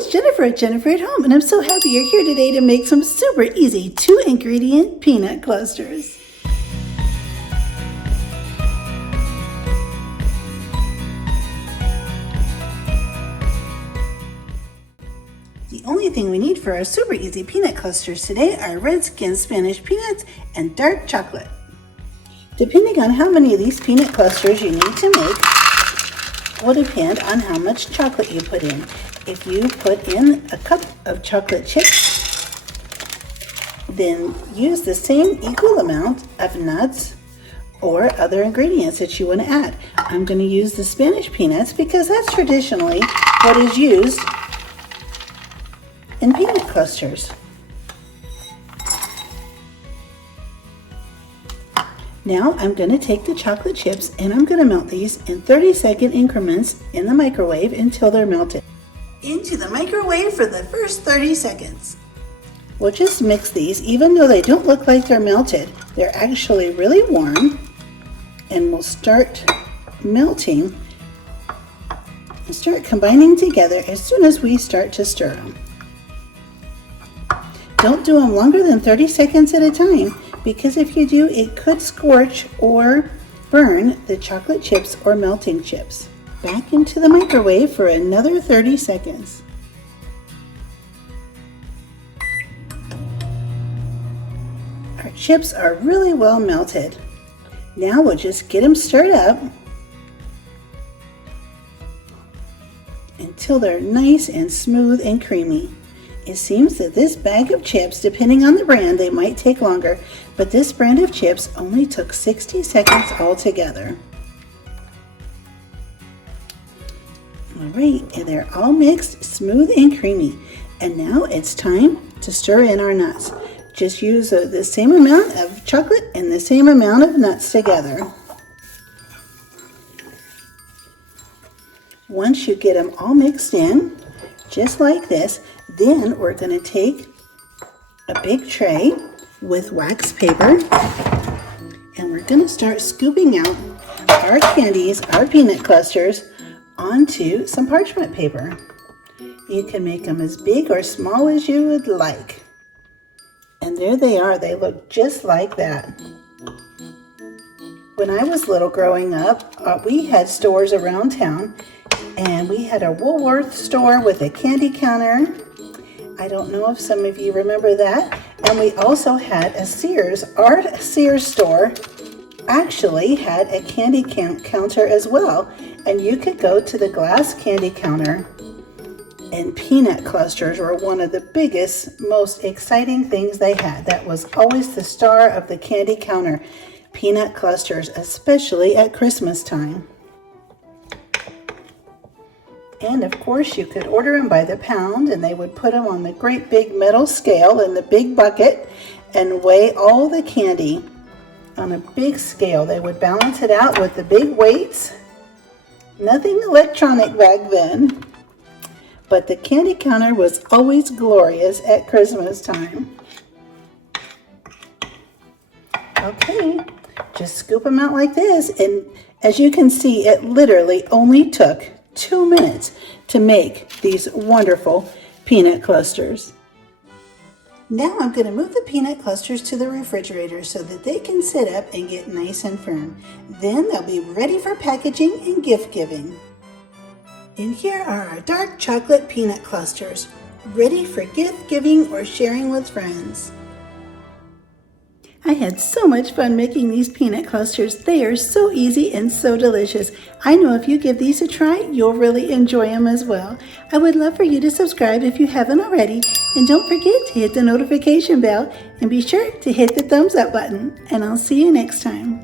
it's Jennifer at Jennifer at Home, and I'm so happy you're here today to make some super easy 2-ingredient peanut clusters. The only thing we need for our super easy peanut clusters today are red skin Spanish peanuts and dark chocolate. Depending on how many of these peanut clusters you need to make will depend on how much chocolate you put in. If you put in a cup of chocolate chips, then use the same equal amount of nuts or other ingredients that you want to add. I'm going to use the Spanish peanuts because that's traditionally what is used in peanut clusters. Now I'm going to take the chocolate chips and I'm going to melt these in 30-second increments in the microwave until they're melted. Into the microwave for the first 30 seconds. We'll just mix these. Even though they don't look like they're melted, they're actually really warm, and we'll start melting and start combining together as soon as we start to stir them. Don't do them longer than 30 seconds at a time, because if you do, it could scorch or burn the chocolate chips or melting chips. Back into the microwave for another 30 seconds. Our chips are really well melted. Now we'll just get them stirred up until they're nice and smooth and creamy. It seems that this bag of chips, depending on the brand, they might take longer, but this brand of chips only took 60 seconds altogether. All right, and they're all mixed, smooth and creamy. And now it's time to stir in our nuts. Just use the same amount of chocolate and the same amount of nuts together. Once you get them all mixed in, just like this, then we're going to take a big tray with wax paper and we're going to start scooping out our candies, our peanut clusters, onto some parchment paper. You can make them as big or small as you would like. And there they are. They look just like that. When I was little growing up, we had stores around town, and we had a Woolworth store with a candy counter. I don't know if some of you remember that. And we also had a Sears. Our Sears store actually had a candy counter as well. And you could go to the glass candy counter, and peanut clusters were one of the biggest, most exciting things they had. That was always the star of the candy counter, peanut clusters, especially at Christmas time. And of course you could order them by the pound, and they would put them on the great big metal scale in the big bucket and weigh all the candy on a big scale. They would balance it out with the big weights. Nothing electronic back then, but the candy counter was always glorious at Christmas time. Okay, just scoop them out like this, and as you can see, it literally only took 2 minutes to make these wonderful peanut clusters. Now I'm going to move the peanut clusters to the refrigerator so that they can sit up and get nice and firm. Then they'll be ready for packaging and gift giving. And here are our dark chocolate peanut clusters, ready for gift giving or sharing with friends. I had so much fun making these peanut clusters. They are so easy and so delicious. I know if you give these a try, you'll really enjoy them as well. I would love for you to subscribe if you haven't already, and don't forget to hit the notification bell and be sure to hit the thumbs up button, and I'll see you next time.